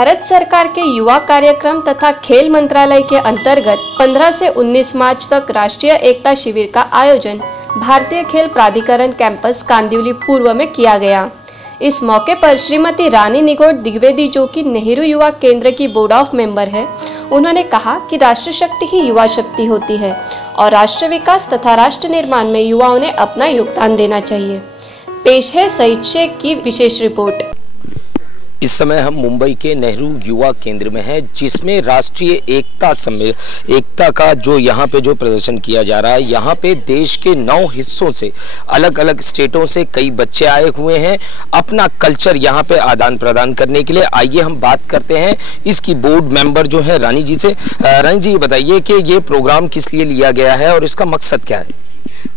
भारत सरकार के युवा कार्यक्रम तथा खेल मंत्रालय के अंतर्गत 15 से 19 मार्च तक राष्ट्रीय एकता शिविर का आयोजन भारतीय खेल प्राधिकरण कैंपस कांदिवली पूर्व में किया गया। इस मौके पर श्रीमती रानी निगोट द्विवेदी, जो कि नेहरू युवा केंद्र की बोर्ड ऑफ मेंबर है, उन्होंने कहा कि राष्ट्र शक्ति ही युवा शक्ति होती है और राष्ट्र विकास तथा राष्ट्र निर्माण में युवाओं ने अपना योगदान देना चाहिए। पेश है सईद शेख की विशेष रिपोर्ट। इस समय हम मुंबई के नेहरू युवा केंद्र में हैं, जिसमें राष्ट्रीय एकता का जो यहाँ पे जो प्रदर्शन किया जा रहा है। यहाँ पे देश के 9 हिस्सों से, अलग अलग स्टेटों से कई बच्चे आए हुए हैं अपना कल्चर यहाँ पे आदान प्रदान करने के लिए। आइए हम बात करते हैं इसकी बोर्ड मेंबर जो है रानी जी से। रानी जी, ये बताइए कि ये प्रोग्राम किस लिए लिया गया है और इसका मकसद क्या है?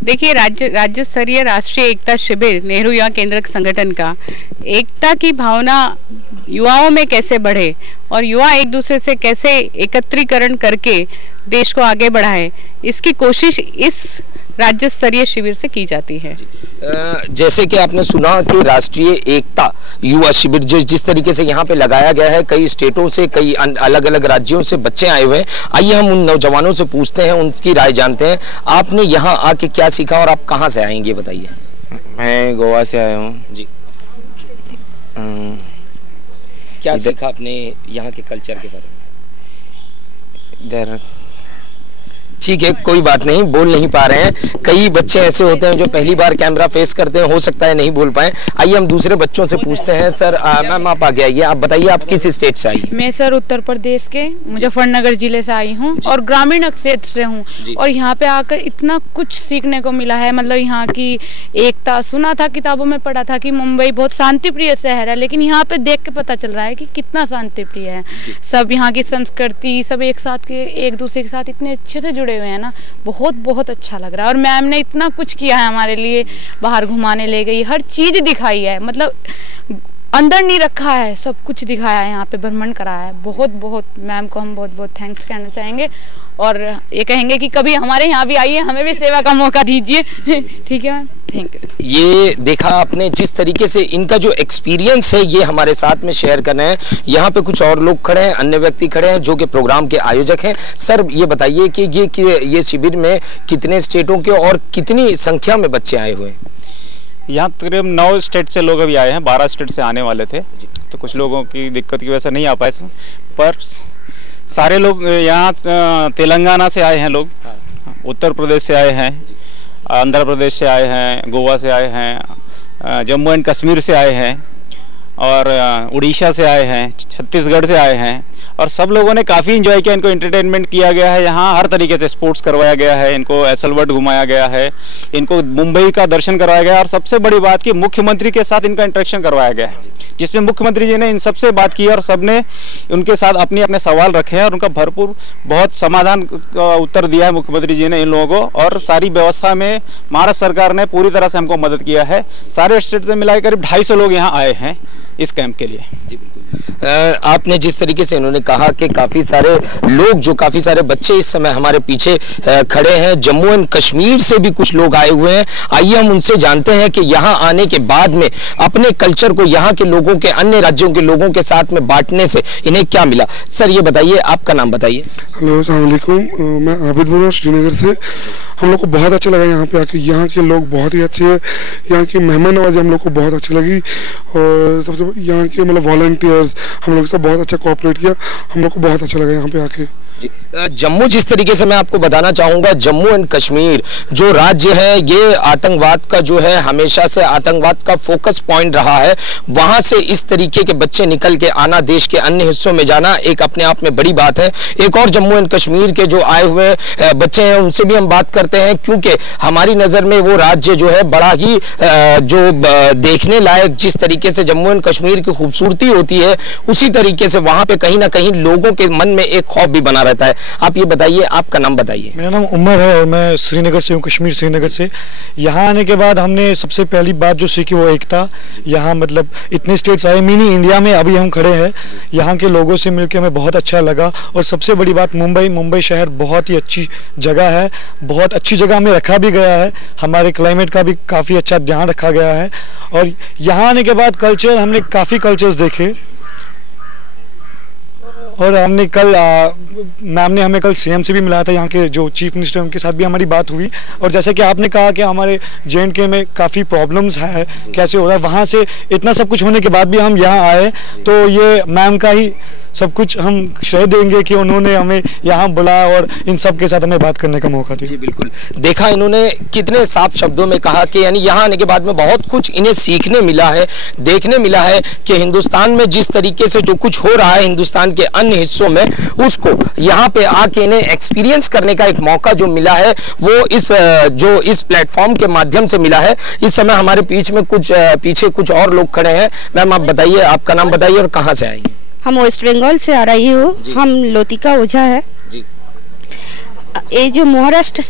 देखिए, राज्य स्तरीय राष्ट्रीय एकता शिविर नेहरू युवा केंद्र संगठन का एकता की भावना युवाओं में कैसे बढ़े और युवा एक दूसरे से कैसे एकत्रीकरण करके देश को आगे बढ़ाए, इसकी कोशिश इस राज्य स्तरीय शिविर से की जाती है। जैसे कि आपने सुना कि राष्ट्रीय एकता युवा शिविर जिस तरीके से यहाँ पे लगाया गया है, कई स्टेटों से, कई अलग अलग राज्यों से बच्चे आए हुए हैं। आइए हम उन नौजवानों से पूछते हैं, उनकी राय जानते हैं। आपने यहाँ आके क्या सीखा और आप कहाँ से आएंगे, बताइए। मैं गोवा से आया हूँ जी। क्या सीखा आपने यहाँ के कल्चर के बारे में? इधर ठीक है, कोई बात नहीं, बोल नहीं पा रहे हैं। कई बच्चे ऐसे होते हैं जो पहली बार कैमरा फेस करते हैं, हो सकता है नहीं बोल पाए। आइए हम दूसरे बच्चों से पूछते हैं। सर, मैम आप आगे आइए, आप बताइए आप किस स्टेट से आई? मैं सर उत्तर प्रदेश के मुजफ्फरनगर जिले से आई हूँ और ग्रामीण क्षेत्र से हूँ। और यहाँ पे आकर इतना कुछ सीखने को मिला है। मतलब यहाँ की एकता, सुना था, किताबों में पढ़ा था कि मुंबई बहुत शांति प्रिय शहर है, लेकिन यहाँ पे देख के पता चल रहा है कि कितना शांति प्रिय है। सब यहाँ की संस्कृति, सब एक दूसरे के साथ इतने अच्छे से जुड़े हुए हैं ना, बहुत अच्छा लग रहा है। और मैम ने इतना कुछ किया है हमारे लिए, बाहर घुमाने ले गई, हर चीज दिखाई है, मतलब अंदर नहीं रखा है, सब कुछ दिखाया है, यहाँ पे भ्रमण कराया है। बहुत मैम को हम बहुत थैंक्स कहना चाहेंगे और ये कहेंगे कि कभी हमारे यहाँ भी आइए, हमें भी सेवा का मौका दीजिए। ठीक है मैम, थैंक यू। ये देखा आपने जिस तरीके से इनका जो एक्सपीरियंस है, ये हमारे साथ में शेयर कर रहे हैं। यहाँ पे कुछ और लोग खड़े हैं, अन्य व्यक्ति खड़े हैं जो कि प्रोग्राम के आयोजक हैं। सर, ये बताइए कि ये शिविर में कितने स्टेटों के और कितनी संख्या में बच्चे आए हुए हैं? यहाँ तकरीबन 9 स्टेट से लोग अभी आए हैं, 12 स्टेट से आने वाले थे, तो कुछ लोगों की दिक्कत की वजह से नहीं आ पाए, पर सारे लोग यहाँ तेलंगाना से आए हैं, लोग उत्तर प्रदेश से आए हैं, आंध्र प्रदेश से आए हैं, गोवा से आए हैं, जम्मू एंड कश्मीर से आए हैं और उड़ीसा से आए हैं, छत्तीसगढ़ से आए हैं। और सब लोगों ने काफ़ी इंजॉय किया। इनको एंटरटेनमेंट किया गया है, यहाँ हर तरीके से स्पोर्ट्स करवाया गया है, इनको एसल वर्ल्ड घुमाया गया है, इनको मुंबई का दर्शन करवाया गया है और सबसे बड़ी बात कि मुख्यमंत्री के साथ इनका इंटरेक्शन करवाया गया है, जिसमें मुख्यमंत्री जी ने इन सबसे बात की और सबने उनके साथ अपने सवाल रखे हैं और उनका भरपूर बहुत समाधान का उत्तर दिया है मुख्यमंत्री जी ने इन लोगों को। और सारी व्यवस्था में महाराष्ट्र सरकार ने पूरी तरह से हमको मदद किया है। सारे स्टेट से मिलाकर करीब 250 लोग यहाँ आए हैं इस कैंप के लिए। जी बिल्कुल। आपने जिस तरीके से इन्होंने कहा कि काफी सारे लोग, जो काफी सारे बच्चे इस समय हमारे पीछे खड़े हैं, जम्मू एंड कश्मीर से भी कुछ लोग आए हुए हैं। आइए हम उनसे जानते हैं कि यहाँ आने के बाद में अपने कल्चर को यहाँ के लोगों के, अन्य राज्यों के लोगों के साथ में बांटने से इन्हें क्या मिला। सर, ये बताइए, आपका नाम बताइए। हेलो, अस्सलाम वालेकुम, मैं आबिद बोल रहा हूँ श्रीनगर से। हम लोग को बहुत अच्छा लगा यहाँ पे आके। यहाँ के लोग बहुत ही अच्छे हैं, यहाँ की मेहमान नवाजी हम लोग को बहुत अच्छी लगी और सबसे यहाँ के मतलब वॉलंटियर्स हम लोग के साथ बहुत अच्छा कोऑपरेट किया। हम लोग को बहुत अच्छा लगा यहाँ पे आके। जम्मू, जिस तरीके से मैं आपको बताना चाहूंगा, जम्मू एंड कश्मीर जो राज्य है, ये आतंकवाद का जो है हमेशा से आतंकवाद का फोकस पॉइंट रहा है। वहां से इस तरीके के बच्चे निकल के आना, देश के अन्य हिस्सों में जाना, एक अपने आप में बड़ी बात है। एक और जम्मू एंड कश्मीर के जो आए हुए बच्चे हैं, उनसे भी हम बात करते हैं, क्योंकि हमारी नजर में वो राज्य जो है बड़ा ही जो देखने लायक, जिस तरीके से जम्मू एंड कश्मीर की खूबसूरती होती है, उसी तरीके से वहां पे कहीं ना कहीं लोगों के मन में एक खौफ भी बना रहता है। आप ये बताइए, आपका नाम बताइए। मेरा नाम उमर है और मैं श्रीनगर से हूँ, कश्मीर श्रीनगर से। यहाँ आने के बाद हमने सबसे पहली बात जो सीखी वो एकता। यहाँ मतलब इतने स्टेट्स आए, मिनी इंडिया में अभी हम खड़े हैं। यहाँ के लोगों से मिलकर हमें बहुत अच्छा लगा और सबसे बड़ी बात मुंबई शहर बहुत ही अच्छी जगह है, बहुत अच्छी जगह में रखा भी गया है। हमारे क्लाइमेट का भी काफ़ी अच्छा ध्यान रखा गया है। और यहाँ आने के बाद कल्चर, हमने काफ़ी कल्चर्स देखे। और हमने कल मैम ने हमें कल सीएम से भी मिलाया था, यहाँ के जो चीफ मिनिस्टर उनके साथ भी हमारी बात हुई। और जैसे कि आपने कहा कि हमारे JNK में काफ़ी प्रॉब्लम्स है, कैसे हो रहा है, वहाँ से इतना सब कुछ होने के बाद भी हम यहाँ आए, तो ये मैम का ही सब कुछ हम श्रेय देंगे कि उन्होंने हमें यहाँ बुलाया और इन सब के साथ हमें बात करने का मौका दिया। जी बिल्कुल, देखा इन्होंने कितने साफ शब्दों में कहा कि यानी यहाँ आने के बाद में बहुत कुछ इन्हें सीखने मिला है, देखने मिला है कि हिंदुस्तान में जिस तरीके से जो कुछ हो रहा है हिंदुस्तान के अन्य हिस्सों में, उसको यहाँ पे आके इन्हें एक्सपीरियंस करने का एक मौका जो मिला है वो इस प्लेटफॉर्म के माध्यम से मिला है। इस समय हमारे पीछे कुछ और लोग खड़े हैं। मैम आप बताइए, आपका नाम बताइए और कहाँ से आइए? हम वेस्ट बंगाल से आ रही हूँ, हम लतिका ओझा है जी। ये जो महाराष्ट्र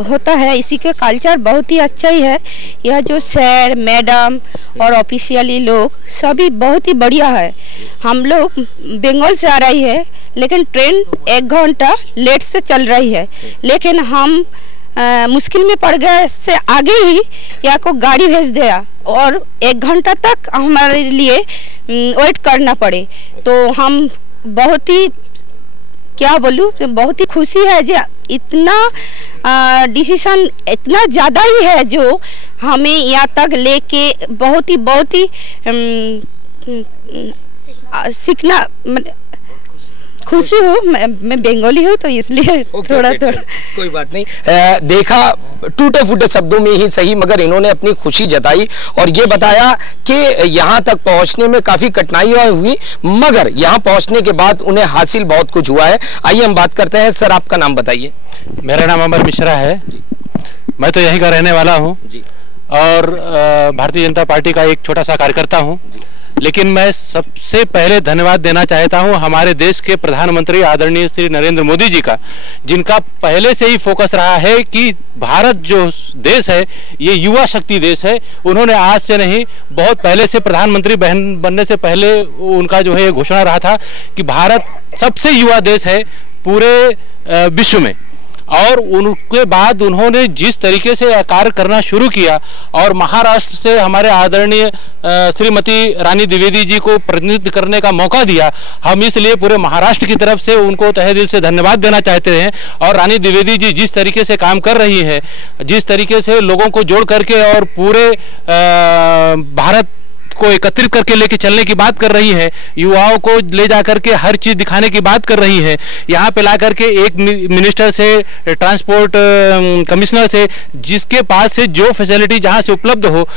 होता है, इसी का कल्चर बहुत ही अच्छा ही है। यह जो सर मैडम और ऑफिशियली लोग सभी बहुत ही बढ़िया है। हम लोग बंगाल से आ रही है, लेकिन ट्रेन 1 घंटा लेट से चल रही है, लेकिन हम मुश्किल में पड़ गए से आगे ही यहाँ को गाड़ी भेज दिया और 1 घंटा तक हमारे लिए वेट करना पड़े। तो हम बहुत ही क्या बोलूँ, बहुत ही खुशी है जो इतना डिसीजन इतना ज़्यादा ही है जो हमें यहाँ तक लेके बहुत ही सीखना खुशी हूँ। मैं बंगाली हूँ तो इसलिए थोड़ा कोई बात नहीं। देखा टूटे फूटे शब्दों में ही सही, मगर इन्होंने अपनी खुशी जताई और ये बताया कि यहाँ तक पहुँचने में काफी कठिनाइयाँ हुई, मगर यहाँ पहुँचने के बाद उन्हें हासिल बहुत कुछ हुआ है। आइए हम बात करते हैं। सर आपका नाम बताइए। मेरा नाम अमर मिश्रा है, मैं तो यहीं का रहने वाला हूँ और भारतीय जनता पार्टी का एक छोटा सा कार्यकर्ता हूँ। लेकिन मैं सबसे पहले धन्यवाद देना चाहता हूं हमारे देश के प्रधानमंत्री आदरणीय श्री नरेंद्र मोदी जी का, जिनका पहले से ही फोकस रहा है कि भारत जो देश है ये युवा शक्ति देश है। उन्होंने आज से नहीं, बहुत पहले से, प्रधानमंत्री बनने से पहले उनका जो है घोषणा रहा था कि भारत सबसे युवा देश है पूरे विश्व में। और उनके बाद उन्होंने जिस तरीके से कार्य करना शुरू किया और महाराष्ट्र से हमारे आदरणीय श्रीमती रानी द्विवेदी जी को प्रतिनिधित्व करने का मौका दिया, हम इसलिए पूरे महाराष्ट्र की तरफ से उनको तहे दिल से धन्यवाद देना चाहते हैं। और रानी द्विवेदी जी जिस तरीके से काम कर रही है, जिस तरीके से लोगों को जोड़ करके और पूरे भारत को एकत्रित करके लेके चलने की बात कर रही है, युवाओं को ले जाकर के हर चीज दिखाने की बात कर रही है, यहाँ पे ला करके एक मिनिस्टर से, ट्रांसपोर्ट कमिश्नर से, जिसके पास से जो फैसिलिटी जहाँ से उपलब्ध हो,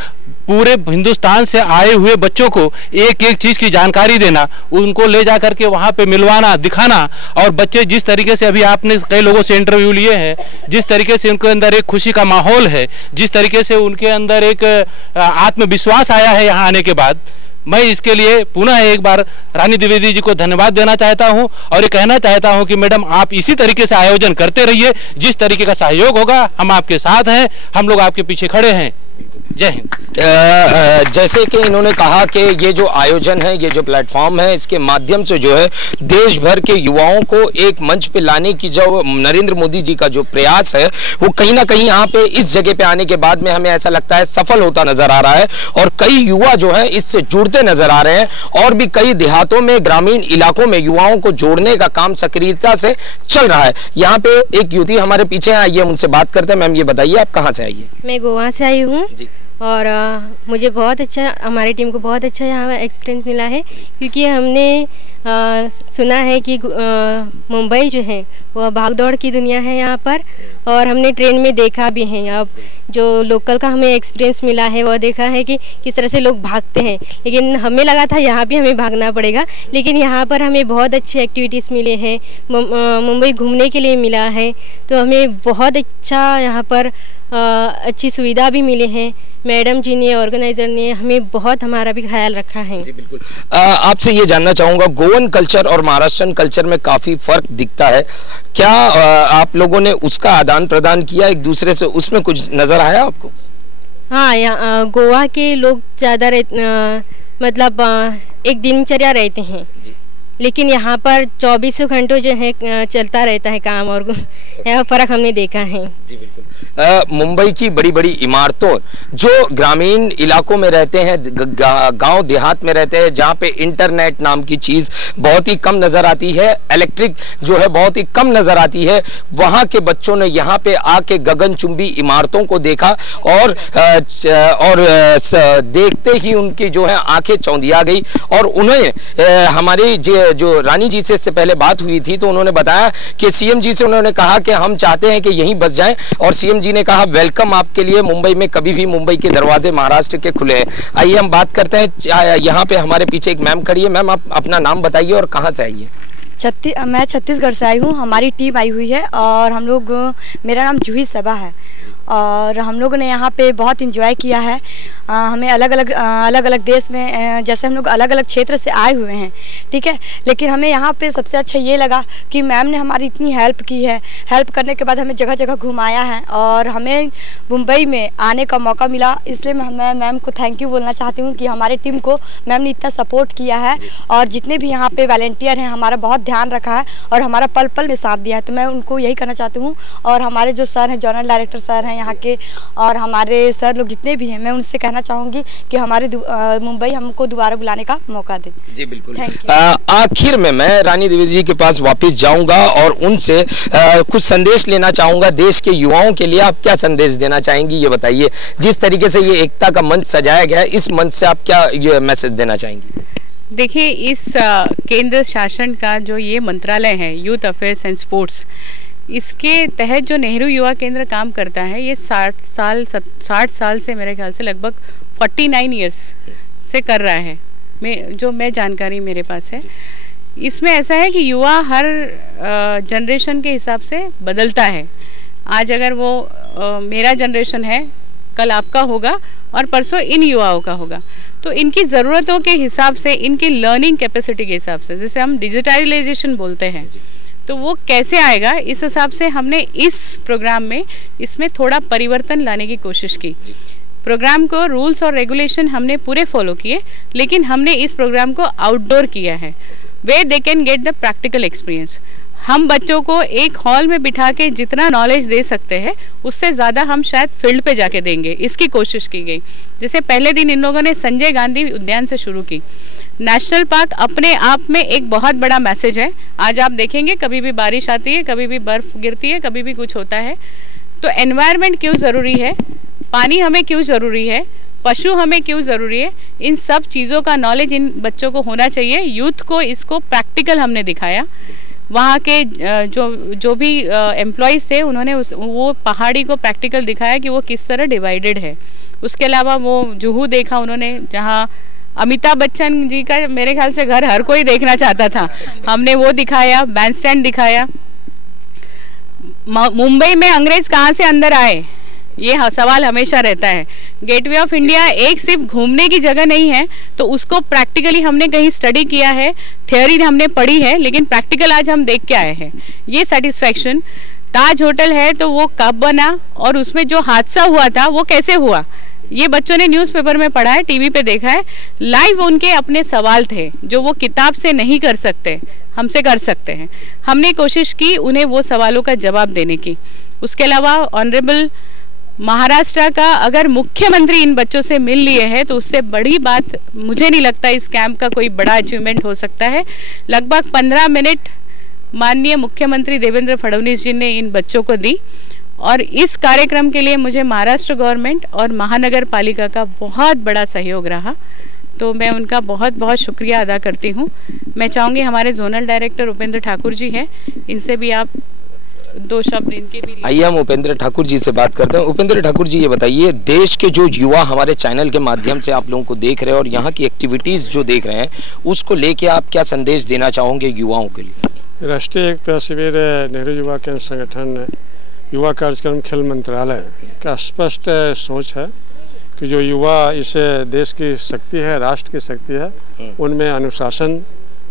पूरे हिंदुस्तान से आए हुए बच्चों को एक एक चीज की जानकारी देना, उनको ले जा करके वहाँ पे मिलवाना, दिखाना। और बच्चे जिस तरीके से, अभी आपने कई लोगों से इंटरव्यू लिए हैं, जिस तरीके से उनके अंदर एक खुशी का माहौल है, जिस तरीके से उनके अंदर एक आत्मविश्वास आया है यहाँ आने के बाद, मैं इसके लिए पुनः एक बार रानी द्विवेदी जी को धन्यवाद देना चाहता हूं और ये कहना चाहता हूं कि मैडम आप इसी तरीके से आयोजन करते रहिए, जिस तरीके का सहयोग होगा हम आपके साथ हैं, हम लोग आपके पीछे खड़े हैं। जय हिंद। जैसे कि इन्होंने कहा कि ये जो आयोजन है, ये जो प्लेटफॉर्म है, इसके माध्यम से जो है देश भर के युवाओं को एक मंच पे लाने की जो नरेंद्र मोदी जी का जो प्रयास है, वो कहीं ना कहीं यहाँ पे इस जगह पे आने के बाद में हमें ऐसा लगता है सफल होता नजर आ रहा है। और कई युवा जो है इससे जुड़ते नजर आ रहे हैं और भी कई देहातों में, ग्रामीण इलाकों में युवाओं को जोड़ने का काम सक्रियता से चल रहा है। यहाँ पे एक युवती हमारे पीछे है, आइए उनसे बात करते हैं। मैम ये बताइए आप कहाँ से आई है? मैं गोवा से आई हूँ और मुझे बहुत अच्छा, हमारी टीम को बहुत अच्छा यहाँ एक्सपीरियंस मिला है, क्योंकि हमने सुना है कि मुंबई जो है वह भागदौड़ की दुनिया है यहाँ पर, और हमने ट्रेन में देखा भी है। अब जो लोकल का हमें एक्सपीरियंस मिला है वह देखा है कि किस तरह से लोग भागते हैं, लेकिन हमें लगा था यहाँ भी हमें भागना पड़ेगा, लेकिन यहाँ पर हमें बहुत अच्छे एक्टिविटीज़ मिले हैं। मुंबई घूमने के लिए मिला है, तो हमें बहुत अच्छा यहाँ पर अच्छी सुविधा भी मिले हैं। मैडम जी ने, ऑर्गेनाइजर ने हमें बहुत हमारा भी ख्याल रखा है। जी बिल्कुल। आपसे ये जानना चाहूँगा, गोवन कल्चर और महाराष्ट्रन कल्चर में काफ़ी फर्क दिखता है, क्या आप लोगों ने उसका आदान प्रदान किया एक दूसरे से, उसमें कुछ नज़र आया आपको? हाँ, यहाँ गोवा के लोग ज़्यादा मतलब एक दिनचर्या रहते हैं, लेकिन यहाँ पर 24 घंटों जो है चलता रहता है काम, और यह फ़र्क हमने देखा है। जी बिल्कुल। मुंबई की बड़ी बड़ी इमारतों, जो ग्रामीण इलाकों में रहते हैं, गांव देहात में रहते हैं, जहां पे इंटरनेट नाम की चीज बहुत ही कम नजर आती है, इलेक्ट्रिक जो है बहुत ही कम नजर आती है, वहां के बच्चों ने यहाँ पे आके गगनचुंबी इमारतों को देखा और देखते ही उनकी जो है आंखें चौंधिया गई। और उन्हें हमारी जो रानी जी से इससे पहले बात हुई थी तो उन्होंने बताया कि सीएम जी से उन्होंने कहा कि हम चाहते हैं कि यहीं बस जाएं, और सीएम जी ने कहा वेलकम आपके लिए मुंबई में, कभी भी मुंबई के दरवाजे महाराष्ट्र के खुले हैं। आइए हम बात करते हैं, यहाँ पे हमारे पीछे एक मैम खड़ी है। मैम आप अपना नाम बताइए और कहाँ से आई है? मैं छत्तीसगढ़ से आई हूँ, हमारी टीम आई हुई है और हम लोग, मेरा नाम जूही सबा है और हम लोगों ने यहाँ पे बहुत इंजॉय किया है। हमें अलग अलग देश में, जैसे हम लोग अलग अलग क्षेत्र से आए हुए हैं, ठीक है, लेकिन हमें यहाँ पे सबसे अच्छा ये लगा कि मैम ने हमारी इतनी हेल्प की है। हेल्प करने के बाद हमें जगह जगह घुमाया है और हमें मुंबई में आने का मौका मिला, इसलिए मैं मैम को थैंक यू बोलना चाहती हूँ कि हमारे टीम को मैम ने इतना सपोर्ट किया है और जितने भी यहाँ पे वॉलंटियर हैं हमारा बहुत ध्यान रखा है और हमारा पल पल में साथ दिया है। तो मैं उनको यही कहना चाहती हूँ, और हमारे जो सर हैं, जनरल डायरेक्टर सर हैं यहाँ के, और हमारे सर लोग जितने भी हैं, मैं उनसे कहना चाहूँगी कि हमारे मुंबई हमको दोबारा बुलाने का मौका दें। जी बिल्कुल। आखिर में मैं रानी द्विवेदी जी के पास वापस जाऊंगा और उनसे कुछ संदेश लेना चाहूंगा। देश के युवाओं के लिए आप क्या संदेश देना चाहेंगी, ये बताइए। जिस तरीके से ये एकता का मंच सजाया गया है, इस मंच से आप क्या ये मैसेज देना चाहेंगी? देखिए, इस केंद्र शासन का जो ये मंत्रालय है, यूथ अफेयर्स एंड स्पोर्ट्स, इसके तहत जो नेहरू युवा केंद्र काम करता है, ये 60 साल से, मेरे ख्याल से लगभग 49 ईयर्स से कर रहा है, मैं जानकारी मेरे पास है। इसमें ऐसा है कि युवा हर जनरेशन के हिसाब से बदलता है। आज अगर वो मेरा जनरेशन है, कल आपका होगा और परसों इन युवाओं का होगा। तो इनकी ज़रूरतों के हिसाब से, इनकी लर्निंग कैपेसिटी के हिसाब से, जैसे हम डिजिटलाइजेशन बोलते हैं, तो वो कैसे आएगा, इस हिसाब से हमने इस प्रोग्राम में इसमें थोड़ा परिवर्तन लाने की कोशिश की। प्रोग्राम को रूल्स और रेगुलेशन हमने पूरे फॉलो किए, लेकिन हमने इस प्रोग्राम को आउटडोर किया है, वे they can get the practical experience. हम बच्चों को एक हॉल में बिठा के जितना नॉलेज दे सकते हैं, उससे ज़्यादा हम शायद फील्ड पे जाके देंगे, इसकी कोशिश की गई। जैसे पहले दिन इन लोगों ने संजय गांधी उद्यान से शुरू की। नेशनल पार्क अपने आप में एक बहुत बड़ा मैसेज है। आज आप देखेंगे, कभी भी बारिश आती है, कभी भी बर्फ़ गिरती है, कभी भी कुछ होता है। तो एनवायरनमेंट क्यों ज़रूरी है, पानी हमें क्यों ज़रूरी है, पशु हमें क्यों ज़रूरी है, इन सब चीज़ों का नॉलेज इन बच्चों को होना चाहिए। यूथ को इसको प्रैक्टिकल हमने दिखाया। वहाँ के जो भी एम्प्लॉयज़ थे, उन्होंने वो पहाड़ी को प्रैक्टिकल दिखाया कि वो किस तरह डिवाइडेड है। उसके अलावा वो जुहू देखा उन्होंने, जहाँ अमिताभ बच्चन जी का मेरे ख्याल से घर हर कोई देखना चाहता था, हमने वो दिखाया। बैंड स्टैंड दिखाया। मुंबई में अंग्रेज कहाँ से अंदर आए, ये सवाल हमेशा रहता है। गेटवे ऑफ इंडिया एक सिर्फ घूमने की जगह नहीं है, तो उसको प्रैक्टिकली हमने कहीं स्टडी किया है, थ्योरी हमने पढ़ी है, लेकिन प्रैक्टिकल आज हम देख के आए हैं। ये सेटिस्फैक्शन। ताज होटल है तो वो कब बना और उसमें जो हादसा हुआ था वो कैसे हुआ, ये बच्चों ने न्यूज़पेपर में पढ़ा है, टीवी पे देखा है। लाइव उनके अपने सवाल थे जो वो किताब से नहीं कर सकते, हमसे कर सकते हैं। हमने कोशिश की उन्हें वो सवालों का जवाब देने की। उसके अलावा ऑनरेबल महाराष्ट्र का अगर मुख्यमंत्री इन बच्चों से मिल लिए हैं, तो उससे बड़ी बात मुझे नहीं लगता इस कैंप का कोई बड़ा अचीवमेंट हो सकता है। लगभग 15 मिनट माननीय मुख्यमंत्री देवेंद्र फडणवीस जी ने इन बच्चों को दी, और इस कार्यक्रम के लिए मुझे महाराष्ट्र गवर्नमेंट और महानगर पालिका का बहुत बड़ा सहयोग रहा, तो मैं उनका बहुत बहुत शुक्रिया अदा करती हूँ। मैं चाहूँगी हमारे जोनल डायरेक्टर उपेंद्र ठाकुर जी हैं, इनसे भी आप 2 शब्द इनके भी। आइए हम उपेंद्र ठाकुर जी से बात करते हैं। उपेंद्र ठाकुर जी, ये बताइए, देश के जो युवा हमारे चैनल के माध्यम से आप लोगों को देख रहे हैं और यहाँ की एक्टिविटीज़ जो देख रहे हैं, उसको लेके आप क्या संदेश देना चाहोगे युवाओं के लिए? राष्ट्रीय एकता शिविर नेहरू युवा केंद्र संगठन युवा कार्यक्रम खेल मंत्रालय का स्पष्ट सोच है कि जो युवा इस देश की शक्ति है, राष्ट्र की शक्ति है, उनमें अनुशासन,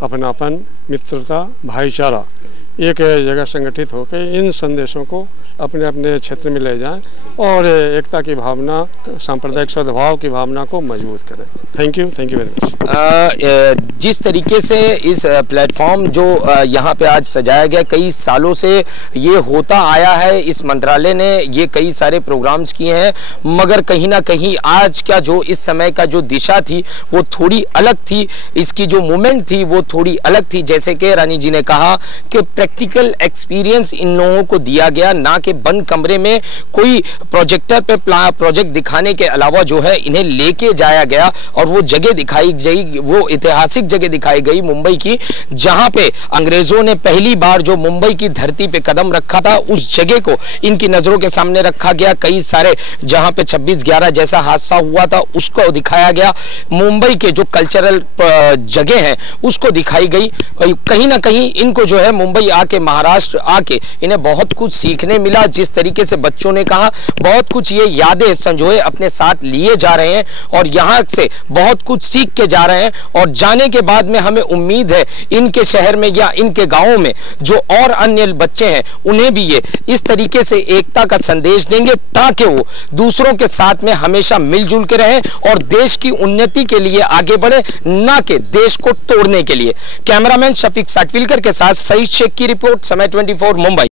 अपनापन, मित्रता, भाईचारा, एक जगह संगठित होकर इन संदेशों को अपने अपने क्षेत्र में ले जाएं और एकता की भावना, सांप्रदायिक सद्भाव की भावना को मजबूत करें। Thank you very much. जिस तरीके से इस प्लेटफॉर्म जो यहाँ पे आज सजाया गया, कई सालों से ये होता आया है, इस मंत्रालय ने ये कई सारे प्रोग्राम्स किए हैं, मगर कहीं ना कहीं आज का जो इस समय का जो दिशा थी वो थोड़ी अलग थी, इसकी जो मूवमेंट थी वो थोड़ी अलग थी। जैसे कि रानी जी ने कहा कि प्रैक्टिकल एक्सपीरियंस इन लोगों को दिया गया, ना कि बंद कमरे में कोई प्रोजेक्टर पे प्रोजेक्ट दिखाने के अलावा जो है इन्हें लेके जाया गया और वो जगह दिखाई गई, वो ऐतिहासिक जगह दिखाई गई मुंबई की, जहां पे अंग्रेजों ने पहली बार जो मुंबई की धरती पे कदम रखा था उस जगह को इनकी नजरों के सामने रखा गया। कई सारे जहां पे 26/11 जैसा हादसा हुआ था उसको दिखाया गया, मुंबई के जो कल्चरल जगह है उसको दिखाई गई। कहीं ना कहीं इनको जो है मुंबई आके, महाराष्ट्र आके इन्हें बहुत कुछ सीखने मिला। जिस तरीके से बच्चों ने कहा, बहुत कुछ ये यादें संजोए अपने साथ लिए जा रहे हैं और यहाँ से बहुत कुछ सीख के जा रहे हैं और जाने के बाद में हमें उम्मीद है इनके शहर में या इनके गांवों में जो और अन्य बच्चे हैं उन्हें भी ये इस तरीके से एकता का संदेश देंगे ताकि वो दूसरों के साथ में हमेशा मिलजुल के रहें और देश की उन्नति के लिए आगे बढ़े, ना कि देश को तोड़ने के लिए। कैमरामैन शफीक साटविलकर के साथ सईद शेख की रिपोर्ट, समय 24 मुंबई।